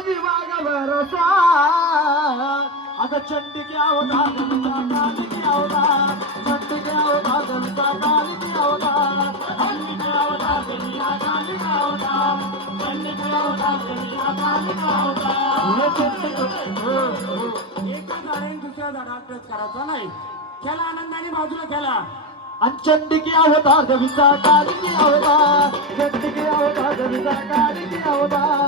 जीवाग भरसा अवतार गणिता कालिके अवतार चंडिके अवतार गणिता कालिके अवतार. चंडिके अवतार गणिता कालिके अवतार. चंडिके अवतार गणिता कालिके अवतार. हे चंडिके- हो, हो. एका झाडाने दुसऱ्या झाडावर टच करायचा नाही. खेळा आनंदाने बाजूला खेळा आणि चंडिके अवतार गविता कालिके अवतार. चंडिके अवतार गविता कालिके अवतार.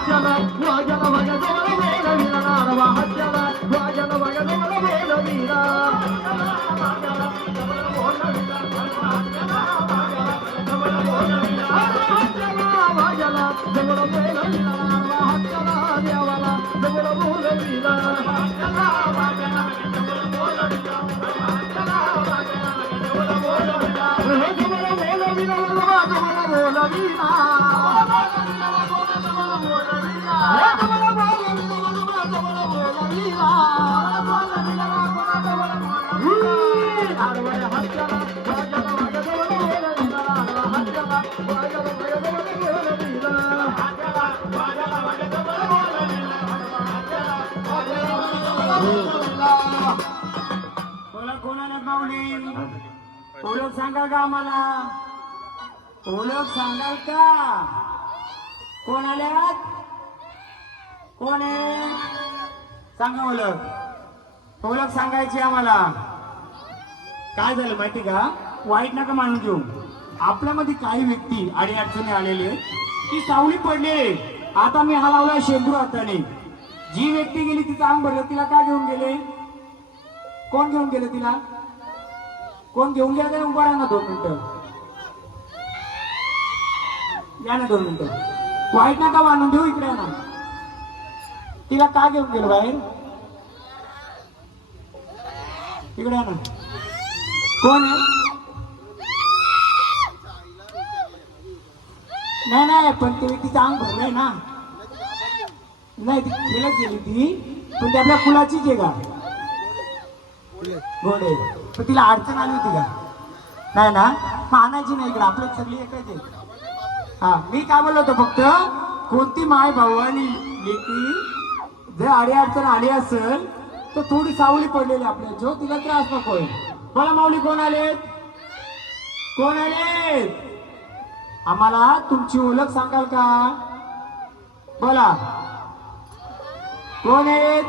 వాహజల వాజల వగదోల వేల వీరనార వాహజల వాజల వగదోల వేల వీర Thank you. ओळख सांगाल का आम्हाला? ओळख सांगाल का? कोण कोण आहे? सांगा ओळख. ओळख सांगायची आम्हाला. काय झालं माहिती का? वाईट नका मानून घेऊ. आपल्यामध्ये काही व्यक्ती आणि अडचणी आलेली आहेत. ती सावली पडले आता मी हा लावला शेंदूर हाताने. जी व्यक्ती गेली तिचं अंग भरलं तिला का घेऊन गेले? कोण घेऊन गेले तिला? कोण घेऊन गेला? काय उभा राहा ना दोन मिनिटं. या ना दोन मिनिटं. वाईट नका मानून देऊ इकडे या ना. तिला का घेऊन गेलो बाहेर? इकडे ना कोण? नाही नाही पण ते तिचं अंग भरलंय ना. नाही ती खेळत गेली ती पण ती आपल्या कुलाचीच आहे का? घोडे पण तिला अडचण आली होती का? नाही ना? मग आणायची नाही इकडे आपलं सगळी एकच आहे. हा मी काय बोललो होतो फक्त कोणती माय भावानी लेकी? जर आडी अडचण आली असेल तर थोडी सावली पडलेली आपल्या जो हो. तिला त्रास नको बोला माऊली कोण आलेत? कोण आलेत? आम्हाला तुमची ओळख सांगाल का? बोला. कोण आहेत?